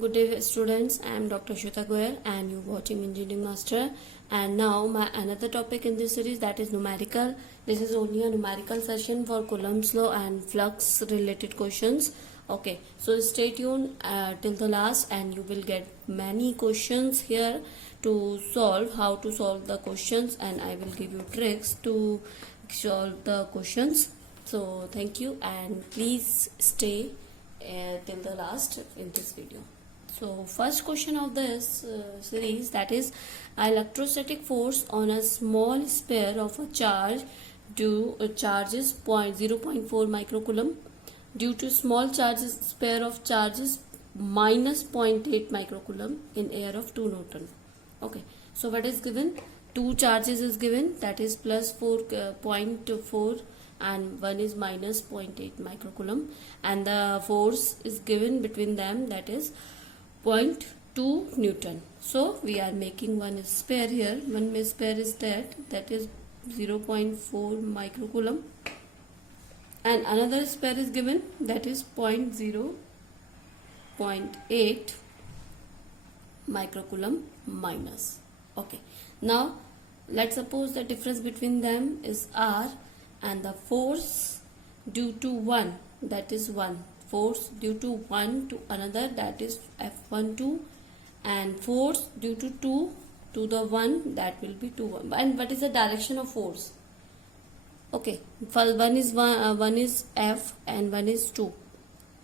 Good day students, I am Dr. Shweta Goyal and you watching Engineering Master, and now my another topic in this series, that is numerical. This is only a numerical session for Coulomb's law and flux related questions. Okay, so stay tuned till the last and you will get many questions here to solve, how to solve the questions, and I will give you tricks to solve the questions. So thank you and please stay till the last in this video. So first question of this series, that is electrostatic force on a small sphere of a charge charges 0.4 microcoulomb due to small charges sphere of charges minus 0.8 microcoulomb in air of 2 Newton. Okay, so what is given? Two charges is given, that is plus 0.4 and one is minus 0.8 microcoulomb, and the force is given between them, that is 0.2 Newton. So we are making one sphere here. One sphere is that is 0.4 microcoulomb, and another sphere is given, that is 0.8 microcoulomb minus. Okay, now let's suppose the difference between them is R, and the force due to one, that is 1, force due to 1 to another, that is F12, and force due to 2 to the 1, that will be 2. And what is the direction of force? Okay, first one is F and one is 2.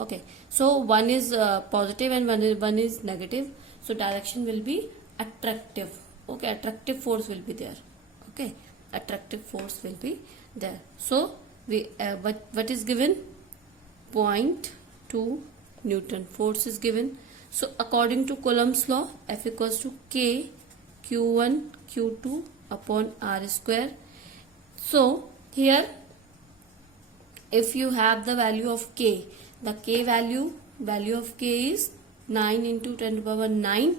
Okay, so one is positive and one is negative, so direction will be attractive. Okay, attractive force will be there. Okay, attractive force will be there. So we what is given? 0.2 Newton force is given. So according to Coulomb's law, F equals to K Q1 Q2 upon R square. So here if you have the value of K, the K value of K is 9 into 10 to the power 9.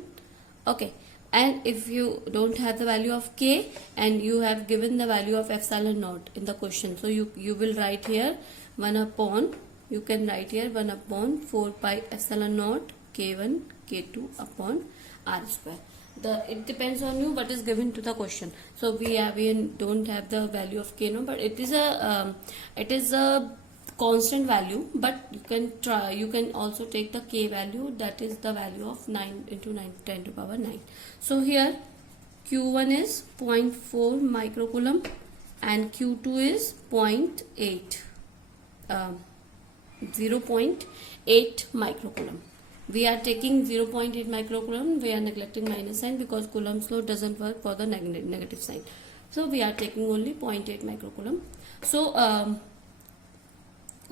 Okay, and if you don't have the value of K and you have given the value of epsilon naught in the question, so you will write here 1 upon, you can write here 1 upon 4 pi epsilon naught K1 K2 upon R square. It depends on you what is given to the question. So we don't have the value of K now, but it is a constant value, but you can also take the K value, that is the value of 9 into 9 10 to the power 9. So here Q1 is 0.4 microcoulomb and Q2 is 0.8 microcoulomb. We are taking 0.8 microcoulomb, we are neglecting minus sign because Coulomb's law doesn't work for the negative sign. So we are taking only 0.8 microcoulomb. So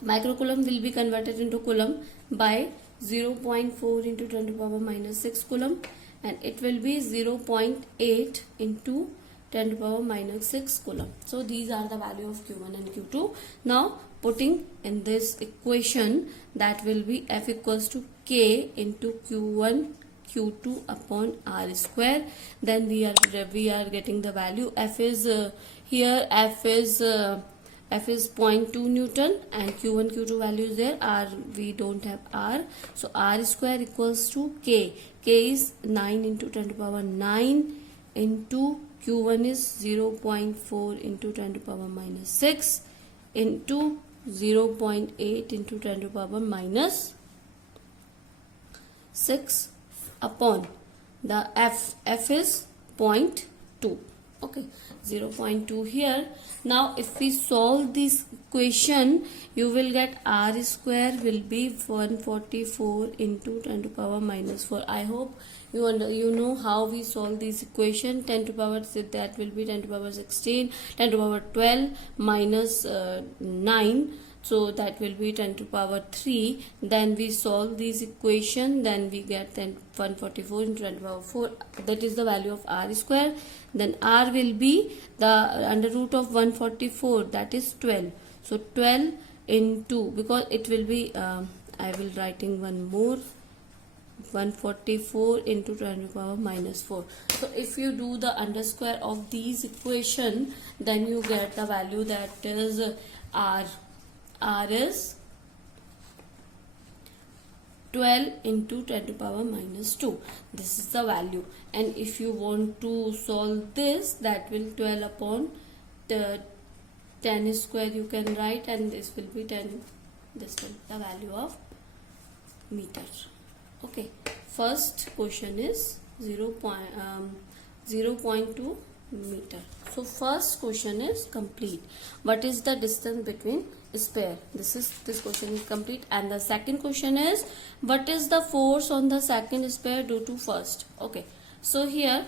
microcoulomb will be converted into coulomb by 0.4 into 10 to the power minus 6 coulomb, and it will be 0.8 into 10 to the power minus 6 coulomb. So these are the value of Q1 and Q2. Now putting in this equation, that will be F equals to K into Q1 Q2 upon R square. Then we are getting the value. F is here F is 0.2 Newton and Q1 Q2 value is there. R, we don't have R, so R square equals to K. K is 9 into 10 to the power 9 into Q1 is 0.4 into 10 to the power minus 6 into 0.8 into 10 to the power minus 6 upon the F is 0.2. Okay, 0.2 here. Now if we solve this equation, you will get R square will be 144 into 10 to the power minus 4. I hope you know how we solve this equation. 10 to the power, that will be 10 to the power 16, 10 to the power 12 minus 9. So that will be 10 to the power 3. Then we solve this equation, then we get 144 into 10 to the power 4. That is the value of R square. Then R will be the under root of 144, that is 12. So 12 into, because it will be, I will writing one more, 144 into 10 to the power minus 4. So if you do the under square of these equation, then you get the value, that is R is 12 into 10 to power minus 2. This is the value, and if you want to solve this, that will 12 upon the 10 square you can write, and this will be 10. This will be the value of meter. Okay, first question is 0.2 meter. So first question is complete. What is the distance between spare? This question is complete. And the second question is, what is the force on the second spare due to first? Okay, so here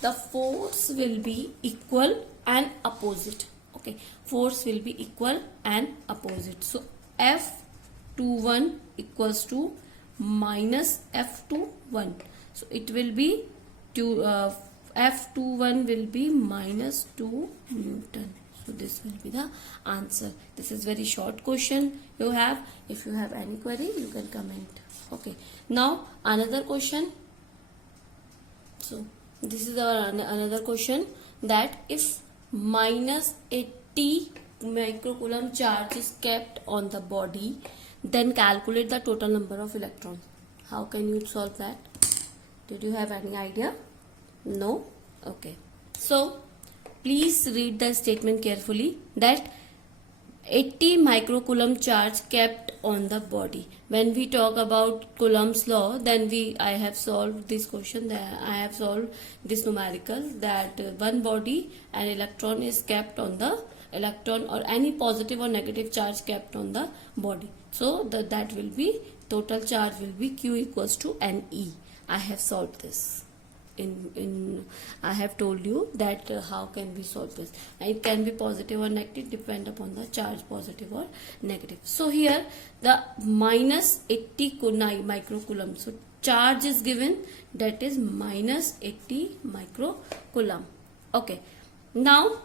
the force will be equal and opposite. Okay, force will be equal and opposite. So F21 equals to minus F21. So it will be F21 will be minus 2 Newton. So this will be the answer. This is very short question you have. If you have any query, you can comment. Okay, now another question. So this is our another question, that if minus 80 microcoulomb charge is kept on the body, then calculate the total number of electrons. How can you solve that? Did you have any idea? No? Okay. So please read the statement carefully, that 80 microcoulomb charge kept on the body. When we talk about Coulomb's law, then I have solved this question. I have solved this numerical, that one body, an electron is kept on the electron, or any positive or negative charge kept on the body. So that will be, total charge will be Q equals to NE. I have solved this. I have told you that how can we solve this. It can be positive or negative, depend upon the charge, positive or negative. So here the minus 80 microcoulomb. So charge is given, that is minus 80 microcoulomb. Okay, now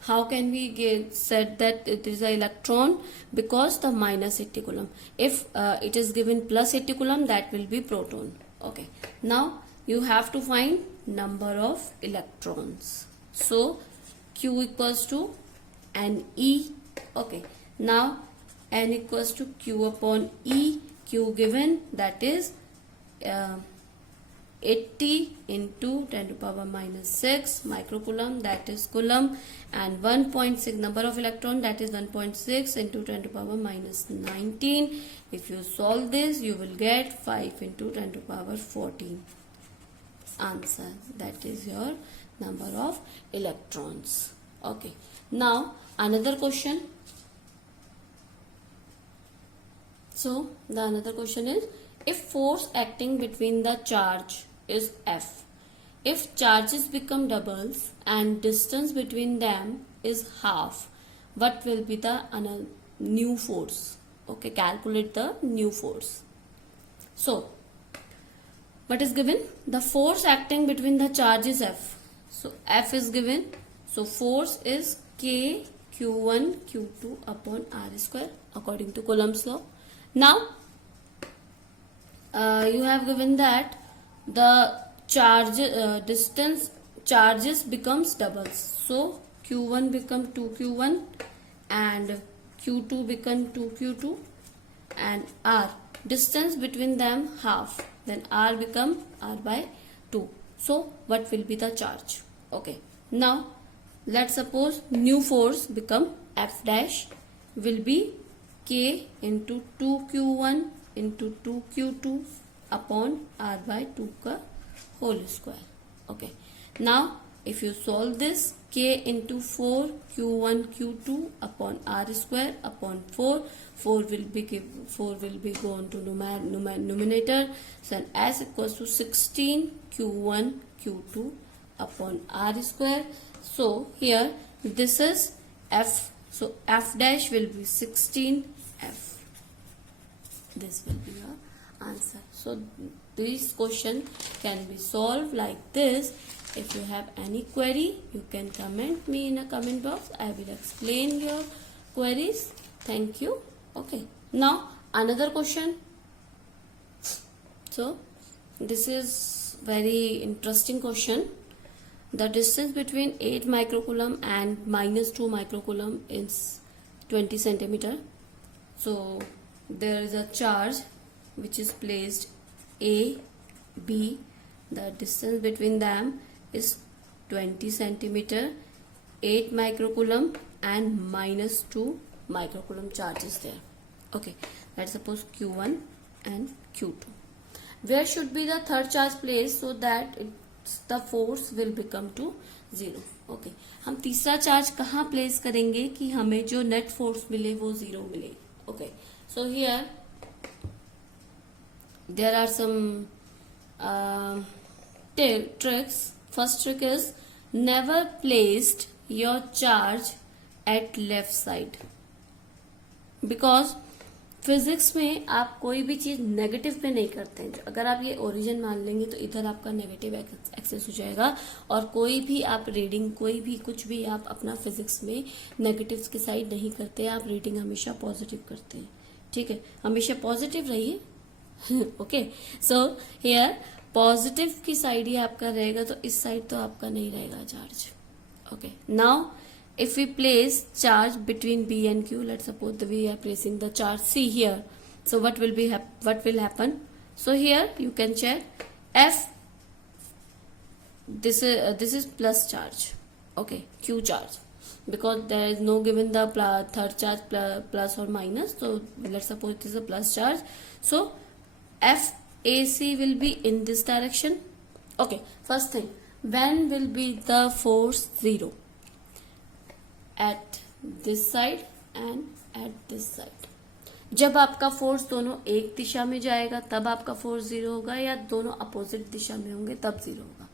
how can we said that it is an electron? Because the minus 80 coulomb. If it is given plus 80 coulomb, that will be proton. Okay, now you have to find number of electrons. So Q equals to NE. Okay, now N equals to Q upon E. Q given, that is 80 into 10 to power minus 6 microcoulomb, that is coulomb, and 1.6 number of electron, that is 1.6 into 10 to power minus 19. If you solve this, you will get 5 into 10 to power 14 answer. That is your number of electrons. Okay, now another question. So the another question is, if force acting between the charge is F, if charges become doubles and distance between them is half, what will be the new force? Okay, calculate the new force. So what is given? The force acting between the charge is F. So F is given. So force is K Q1 Q2 upon R square according to Coulomb's law. Now you have given that the charge distance charges becomes doubles. So Q1 become 2Q1 and Q2 become 2Q2 and R. Distance between them half. Then R become R by 2. So what will be the charge? Okay. Now let's suppose new force become F dash will be K into 2Q1 into 2Q2 upon R by 2 ka whole square. Okay. Now if you solve this, K into 4 Q1 Q2 upon R square upon 4 will be gone to numerator. So then S equals to 16 Q1 Q2 upon R square. So here this is F. So F dash will be 16 F. This will be the answer. So this question can be solved like this. If you have any query, you can comment me in a comment box. I will explain your queries. Thank you. Okay. Now another question. So this is very interesting question. The distance between 8 microcoulomb and minus 2 microcoulomb is 20 centimeter. So there is a charge which is placed A, B. The distance between them is 20 centimeter, 8 microcoulomb and minus 2 microcoulomb charge is there. Okay, let's suppose Q1 and Q2. Where should be the third charge placed so that the force will become to 0? Okay, हम तीसरा charge कहाँ place करेंगे कि हमें जो net force मिले वो 0 मिले? Okay, so here there are some tricks. First trick is never placed your charge at left side, because physics में आप कोई भी चीज नेगेटिव पे नहीं करते हैं. अगर आप ये ओरिजिन मान लेंगे तो इधर आपका नेगेटिव एक्सेस हो जाएगा, और कोई भी आप रीडिंग, कोई भी कुछ भी आप अपना फिजिक्स में नेगेटिव की साइड नहीं करते. आप रीडिंग हमेशा पॉजिटिव करते हैं. ठीक है, हमेशा पॉजिटिव रहिए. ओके, सो हियर पॉजिटिव की साइड ही आपका रहेगा, तो इस साइड तो आपका नहीं रहेगा charge. Okay, now if we place charge between B and Q, let's suppose that we are placing the charge C here, so what will will happen? So here you can check F, this is plus charge. Okay, Q charge, because there is no given the third charge plus or minus, so let's suppose it is a plus charge. So F AC will be in this direction. Okay, first thing, when will be the force 0? At this side and at this side. जब आपका force दोनों एक दिशा में जाएगा तब आपका force 0 होगा, या दोनों अपोजिट दिशा में होंगे तब 0 होगा.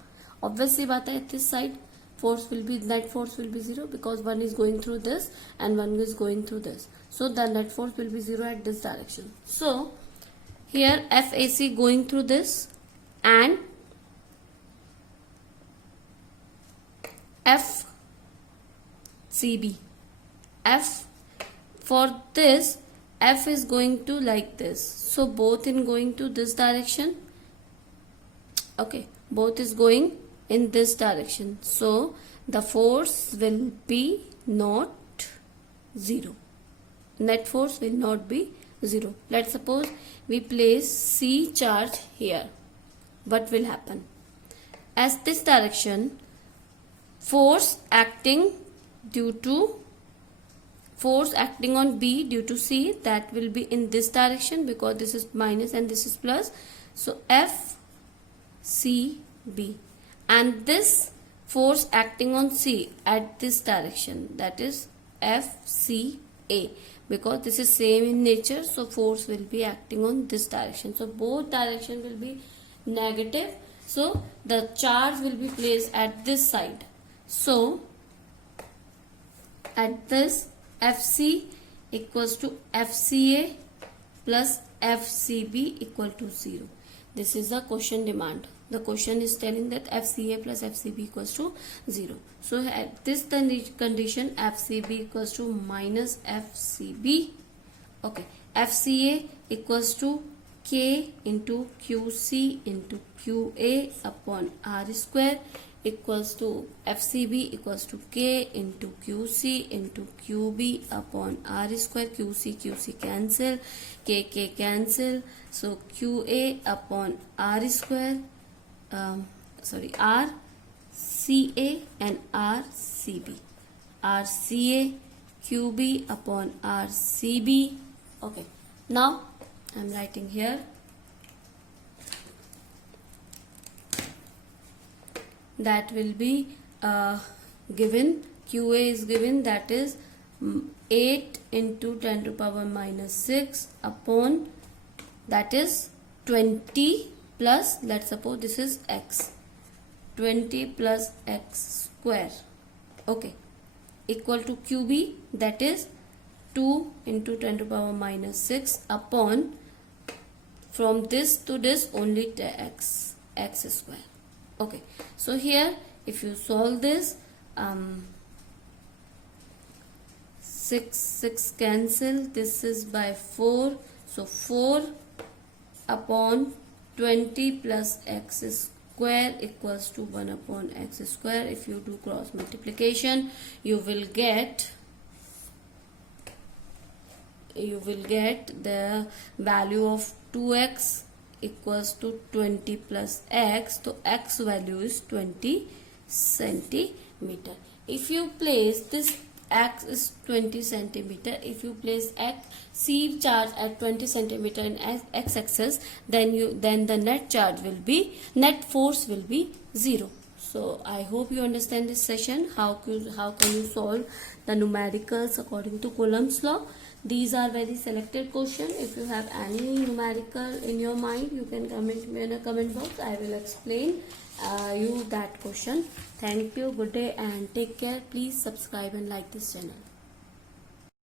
ऑब्वियसली बात है, this side force will be, net force will be 0, because one is going through this and one is going through this. So the net force will be 0 at this direction. So here FAC going through this and FCB. F, for this F is going to like this, so both in going to this direction. Okay, both is going in this direction, so the force will be not 0. Net force will not be 0. Let's suppose we place C charge here. What will happen? As this direction, force acting on B due to C, that will be in this direction, because this is minus and this is plus. So F C B, and this force acting on C at this direction, that is F C A, because this is same in nature, so force will be acting on this direction. So both direction will be negative, so the charge will be placed at this side. So at this, FC equals to FCA plus FCB equal to 0. This is the question demand. The question is telling that FCA plus FCB equals to 0. So at this condition, FCB equals to minus FCB. Okay, FCA equals to K into QC into QA upon R square, equals to FCB equals to K into QC into QB upon R square. QC cancel, K cancel, so QA upon R square, R CA and RCB, RCA QB upon RCB. Okay, now I am writing here that will be given, QA is given, that is 8 into 10 to power minus 6 upon, that is 20 plus, let's suppose this is x, 20 plus x square. Okay, equal to QB, that is 2 into 10 to power minus 6 upon, from this to this only x square. Okay, so here if you solve this, 6 cancel, this is by 4, so 4 upon 20 plus x square equals to 1 upon x square. If you do cross multiplication, you will get you will get the value of 2x equals to 20 plus x. So x value is 20 centimeter. If you place this x is 20 centimeter, if you place C charge at 20 centimeter in x axis, then the net force will be 0. So I hope you understand this session. How can you solve the numericals according to Coulomb's law? These are very selected question. If you have any numerical in your mind, you can comment me in a comment box. I will explain you that question. Thank you. Good day and take care. Please subscribe and like this channel.